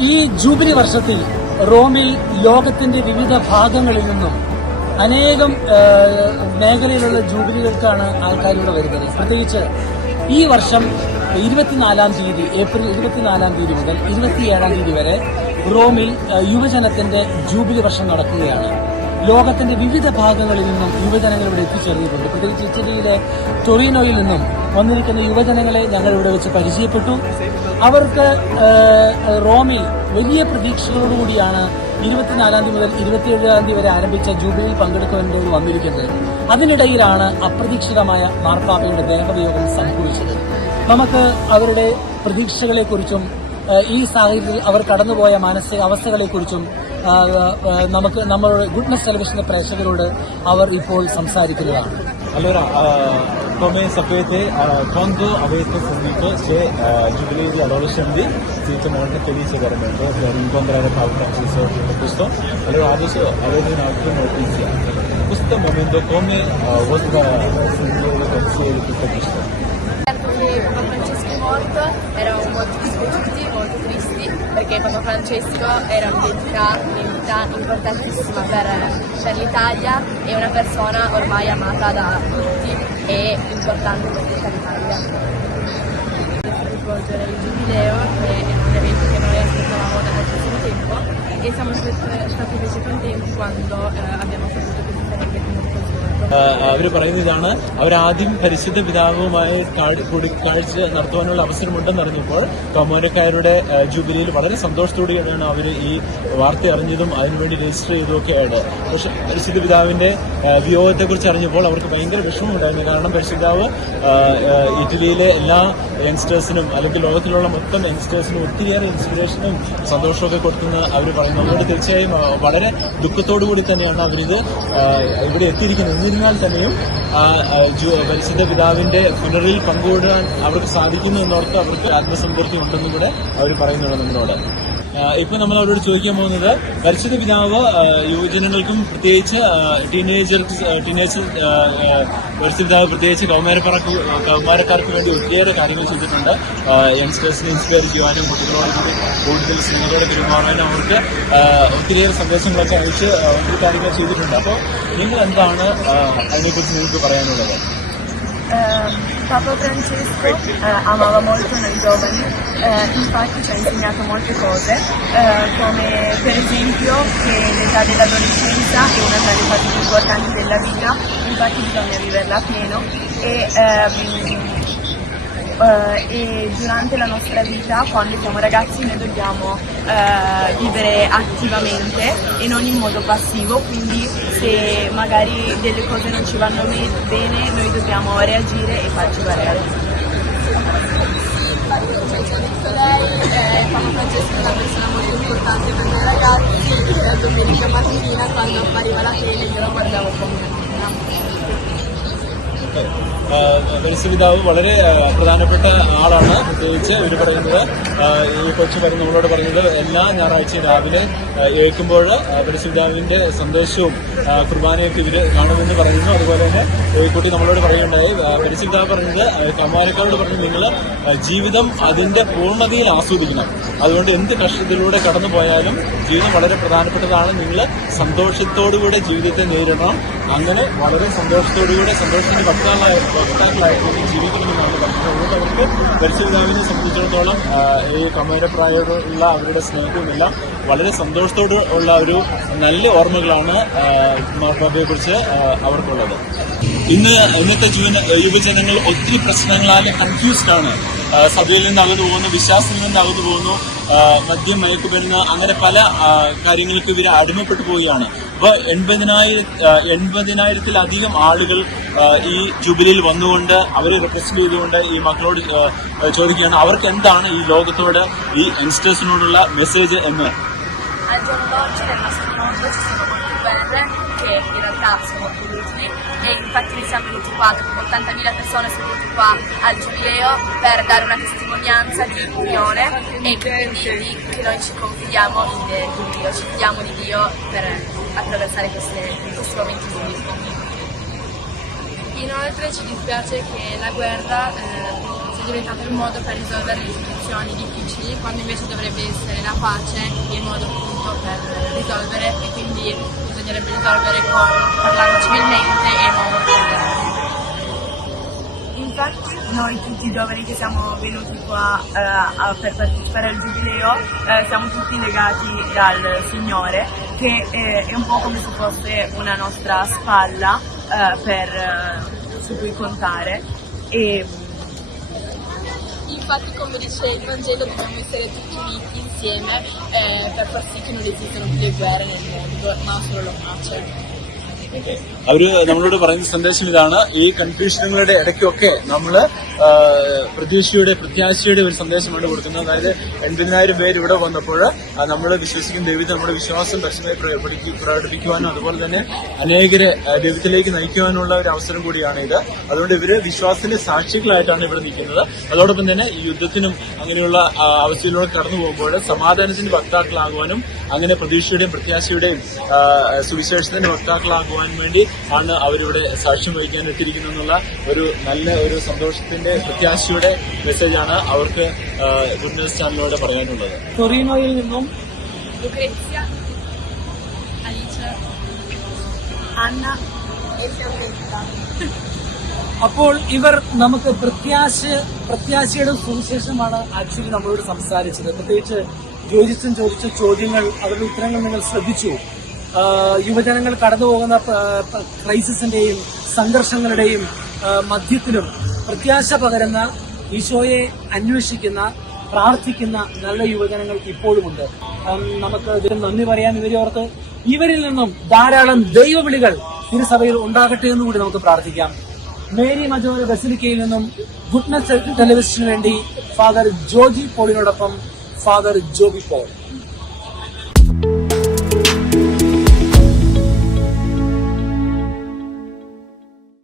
ഈ ജൂബിലി വർഷത്തിൽ റോമിൽ ലോകത്തിന്റെ വിവിധ ഭാഗങ്ങളിൽ നിന്നും അനേകം മേഖലയിലുള്ള ജൂബിലികൾക്കാണ് ആൾക്കാരിവിടെ വരുന്നത്. പ്രത്യേകിച്ച് ഈ വർഷം 24-ാം തീയതി ഏപ്രിൽ 24-ാം തീയതി മുതൽ 27-ാം തീയതി വരെ റോമിൽ യുവജനത്തിന്റെ ജൂബിലി വർഷം നടക്കുകയാണ്. ലോകത്തിന്റെ വിവിധ ഭാഗങ്ങളിൽ നിന്നും യുവജനങ്ങൾ ഇവിടെ എത്തിച്ചേർന്നിട്ടുണ്ട്. പ്രത്യേകിച്ച് ഇറ്റലിയിലെ ടൊറീനോയിൽ നിന്നും വന്നിരിക്കുന്ന യുവജനങ്ങളെ ഞങ്ങൾ ഇവിടെ വെച്ച് പരിചയപ്പെട്ടു. അവർക്ക് റോമിൽ വലിയ പ്രതീക്ഷകളോടുകൂടിയാണ് 24-ാം തീയതി മുതൽ 27-ാം തീയതി വരെ ആരംഭിച്ച ജൂബിലിയിൽ പങ്കെടുക്കുവാൻ വന്നിരിക്കുന്നത്. അതിനിടയിലാണ് അപ്രതീക്ഷിതമായ മാർപ്പാപ്പയുടെ ദേഹവിയോഗം സംഭവിച്ചത്. നമുക്ക് അവരുടെ പ്രതീക്ഷകളെക്കുറിച്ചും ഈ സാഹചര്യത്തിൽ അവർ കടന്നുപോയ മാനസിക അവസ്ഥകളെക്കുറിച്ചും നമ്മളുടെ ഗുഡ്നസ് ടെലിവിഷന്റെ പ്രേക്ഷകരോട് അവർ ഇപ്പോൾ സംസാരിക്കുന്നതാണ്. Allora, come sapete, quando avete sentito se Giubilei di adolescenti, siete molto felici veramente per incontrare Papa Francesco e tutto questo. Allora adesso avete un'altra notizia. In questo momento come vostra sentire pensiero di tutto questo? Che Papa Francesco è morto, eravamo molto dispiaciuti, molto tristi, perché Papa Francesco era un'entità importantissima per l'Italia e una persona ormai amata da tutti e importante per tutta l'Italia. Svolgere il Giubileo, che è un evento che noi aspettavamo da moltissimo tempo, e siamo stati invece contenti quando abbiamo saputo che si sarebbe tenuto così. അവർ പറയുന്നതാണ്, അവരാദ്യം പരിശുദ്ധ പിതാവുമായി കൂടിക്കാഴ്ച നടത്തുവാനുള്ള അവസരമുണ്ടെന്ന് അറിഞ്ഞപ്പോൾ കൗമാരക്കാരുടെ ജൂബിലിയിൽ വളരെ സന്തോഷത്തോടെയാണ് അവർ ഈ വാർത്ത അറിഞ്ഞതും അതിനുവേണ്ടി രജിസ്റ്റർ ചെയ്തതൊക്കെയാണ്. പക്ഷെ പരിശുദ്ധ പിതാവിന്റെ വിയോഗത്തെക്കുറിച്ച് അറിഞ്ഞപ്പോൾ അവർക്ക് ഭയങ്കര വിഷമമുണ്ടായിരുന്നു. കാരണം പരിശുദ്ധാവ് ഇറ്റലിയിലെ എല്ലാ യങ്സ്റ്റേഴ്സിനും അല്ലെങ്കിൽ ലോകത്തിലുള്ള മൊത്തം യങ്സ്റ്റേഴ്സിനും ഒത്തിരിയേറെ ഇൻസ്പിറേഷനും സന്തോഷമൊക്കെ കൊടുക്കുന്ന അവർ പറയുന്നു. അതുകൊണ്ട് തീർച്ചയായും വളരെ ദുഃഖത്തോടു കൂടി തന്നെയാണ് അവരിത് ഇവിടെ എത്തിയിരിക്കുന്നത്. എന്നിരുന്നാൽ തന്നെയും പരിശുദ്ധ പിതാവിന്റെ പുനറിൽ പങ്കുകൊടുക്കാൻ അവർക്ക് സാധിക്കുന്നു എന്നോർത്ത് അവർക്ക് ആത്മസംതൃപ്തി ഉണ്ടെന്നും കൂടെ അവർ പറയുന്നുണ്ട് നമ്മളോട്. ഇപ്പൊ നമ്മൾ അവരോട് ചോദിക്കാൻ പോകുന്നത്, പരിശുദ്ധ പിതാവ് യുവജനങ്ങൾക്കും പ്രത്യേകിച്ച് ടീനേജേഴ്സ് പരിശുദ്ധ പിതാവ് പ്രത്യേകിച്ച് കൗമാരക്കാർക്ക് വേണ്ടി ഒത്തിരിയേറെ കാര്യങ്ങൾ ചെയ്തിട്ടുണ്ട്. യങ്സ്റ്റേഴ്സിനെ ഇൻസ്പയർ ചെയ്യുവാനും കുട്ടികളോട് കൂടുതൽ സ്നേഹത്തോടെ പെരുമാറാനും അവർക്ക് ഒത്തിരിയേറെ സന്ദേശങ്ങളൊക്കെ അയച്ച് ഒത്തിരി കാര്യങ്ങൾ ചെയ്തിട്ടുണ്ട്. അപ്പോൾ നിങ്ങൾ എന്താണ് അതിനെക്കുറിച്ച് നിങ്ങൾക്ക് പറയാനുള്ളത്? Papa Francesco amava molto noi giovani, infatti ci ha insegnato molte cose, come per esempio che l'età dell'adolescenza è una tra le fasi più importanti della vita, infatti bisogna viverla a pieno e durante la nostra vita, quando siamo ragazzi, noi dobbiamo vivere attivamente e non in modo passivo, quindi se magari delle cose non ci vanno bene noi dobbiamo reagire e farci valere. Papa Francesco è una persona molto importante per noi ragazzi, domenica mattina quando appariva la tele io lo guardavo come പരിശുദ്ധാവ് വളരെ പ്രധാനപ്പെട്ട ആളാണ്. പ്രത്യേകിച്ച് ഇവർ പറയുന്നത്, ഈ കൊച്ചു നമ്മളോട് പറയുന്നത്, എല്ലാ ഞായറാഴ്ചയും രാവിലെ കേൾക്കുമ്പോൾ പരിശുദ്ധാവിന്റെ സന്ദേശവും കുർബാനയൊക്കെ ഇവർ കാണുമെന്ന് പറയുന്നു. അതുപോലെ തന്നെ ഈ കുട്ടി നമ്മളോട് പറയുകയുണ്ടായി, പരിശുദ്ധാവ് പറഞ്ഞത് കൗമാരക്കാരോട് പറഞ്ഞു, നിങ്ങൾ ജീവിതം അതിന്റെ പൂർണ്ണതയിൽ ആസ്വദിക്കണം. അതുകൊണ്ട് എന്ത് കഷ്ടത്തിലൂടെ കടന്നു പോയാലും ജീവിതം വളരെ പ്രധാനപ്പെട്ടതാണ്. നിങ്ങൾ സന്തോഷത്തോടുകൂടെ ജീവിതത്തെ നേരിടണം. അങ്ങനെ വളരെ സന്തോഷത്തോടുകൂടെ സന്തോഷത്തിന്റെ വക്താക്കളായിട്ട് ജീവിക്കണമെന്നാണ് പറഞ്ഞത്. അതുകൊണ്ട് അവർക്ക് പരിശുദ്ധാവിനെ സംബന്ധിച്ചിടത്തോളം ഈ കൗമാരപ്രായമുള്ള അവരുടെ സ്നേഹവുമെല്ലാം വളരെ സന്തോഷത്തോട് ഉള്ള ഒരു നല്ല ഓർമ്മകളാണ് മാർപ്പാപ്പയെ കുറിച്ച് അവർക്കുള്ളത്. ഇന്നത്തെ യുവജനങ്ങൾ ഒത്തിരി പ്രശ്നങ്ങളാൽ കൺഫ്യൂസ്ഡ് ആണ്. സഭയിൽ നിന്ന് അകന്നു പോകുന്നു, വിശ്വാസത്തിൽ നിന്ന് അകന്നു പോകുന്നു, മദ്യം, മയക്കുമരുന്ന്, അങ്ങനെ പല കാര്യങ്ങൾക്ക് ഇവർ അടിമപ്പെട്ടു പോവുകയാണ്. അപ്പോൾ 80,000-ത്തിലധികം ആളുകൾ ഈ ജൂബിലിയിൽ വന്നുകൊണ്ട് അവരെ റിപ്രസെന്റ് ചെയ്തുകൊണ്ട് ഈ മക്കളോട് ചോദിക്കുകയാണ്, അവർക്ക് എന്താണ് ഈ ലോകത്തോട്, ഈ യങ്സ്റ്റേഴ്സിനോടുള്ള മെസ്സേജ് എന്ന്. Che in realtà sono molto utili e infatti noi siamo venuti qua, 80.000 persone sono venute qua al Giubileo per dare una testimonianza di unione e quindi che noi ci confidiamo in Dio, ci fidiamo di Dio per attraversare questi momenti bui. Inoltre ci dispiace che la guerra sia diventato un modo per risolvere le situazioni difficili, quando invece dovrebbe essere la pace il modo appunto per risolvere e quindi bisognerebbe risolvere parlando civilmente e non Infatti noi tutti i giovani che siamo venuti qua per partecipare al Giubileo siamo tutti legati dal Signore che è un po' come se fosse una nostra spalla su cui contare e Infatti, come dice il Vangelo, dobbiamo essere tutti uniti insieme per far sì che non esistano più le guerre nel mondo, ma solo la pace. അവര് നമ്മളോട് പറയുന്ന സന്ദേശം ഇതാണ്. ഈ കൺഫ്യൂഷനുകളുടെ ഇടയ്ക്കൊക്കെ നമ്മള് പ്രത്യാശയുടെ ഒരു സന്ദേശമാണ് കൊടുക്കുന്നത്. അതായത് 80,000 പേര് ഇവിടെ വന്നപ്പോൾ നമ്മൾ വിശ്വസിക്കുന്ന ദൈവത്തിൽ നമ്മുടെ വിശ്വാസം പരസ്യമായി പ്രകടിപ്പിക്കുവാനും അതുപോലെ തന്നെ അനേകരെ ദൈവത്തിലേക്ക് നയിക്കുവാനുള്ള ഒരു അവസരം കൂടിയാണ് ഇത്. അതുകൊണ്ട് ഇവര് വിശ്വാസത്തിന്റെ സാക്ഷികളായിട്ടാണ് ഇവിടെ നിൽക്കുന്നത്. അതോടൊപ്പം തന്നെ ഈ യുദ്ധത്തിനും അങ്ങനെയുള്ള അവസ്ഥയിലൂടെ കടന്നു പോകുമ്പോൾ സമാധാനത്തിന്റെ വക്താക്കളാകുവാനും അങ്ങനെ പ്രതീക്ഷയുടെയും പ്രത്യാശയുടെയും സുവിശേഷത്തിന്റെ വക്താക്കളാകുവാനും വേണ്ടി ആണ് അവരിവിടെ സാക്ഷ്യം വഹിക്കാൻ എത്തിയിരിക്കുന്നുള്ള ഒരു സന്തോഷത്തിന്റെ പ്രത്യാശയുടെ മെസ്സേജാണ് അവർക്ക് ഗുഡ് ന്യൂസ് ചാനലിലൂടെ പറയാനുള്ളത്. ടൊറീനോയിൽ നിന്നും Lucrezia, Alice, Anna e Fiammetta. അപ്പോൾ ഇവർ നമുക്ക് പ്രത്യാശയുടെ സുവിശേഷമാണ് ആക്ച്വലി നമ്മളോട് സംസാരിച്ചത്. പ്രത്യേകിച്ച് ജ്യോതിഷം ചോദിച്ച ചോദ്യങ്ങൾ, അവരുടെ ഉത്തരങ്ങൾ നിങ്ങൾ ശ്രദ്ധിച്ചു. യുവജനങ്ങൾ കടന്നുപോകുന്ന ക്രൈസിസിന്റെയും സംഘർഷങ്ങളുടെയും മധ്യത്തിലും പ്രത്യാശ പകരുന്ന, ഈശോയെ അന്വേഷിക്കുന്ന, പ്രാർത്ഥിക്കുന്ന നല്ല യുവജനങ്ങൾ ഇപ്പോഴുമുണ്ട്. നമുക്ക് ഇതിന് നന്ദി പറയാൻ ഇവരെയോർത്ത് ഇവരിൽ നിന്നും ധാരാളം ദൈവവിളികൾ തിരുസഭയിൽ ഉണ്ടാകട്ടെ എന്ന് കൂടി നമുക്ക് പ്രാർത്ഥിക്കാം. മേരി മജോര ബസിലിക്കയിൽ നിന്നും ഗുഡ്നസ് ടെലിവിഷന് വേണ്ടി ഫാദർ ജോജി പോളിനോടൊപ്പം ഫാദർ ജോബി പോൾ.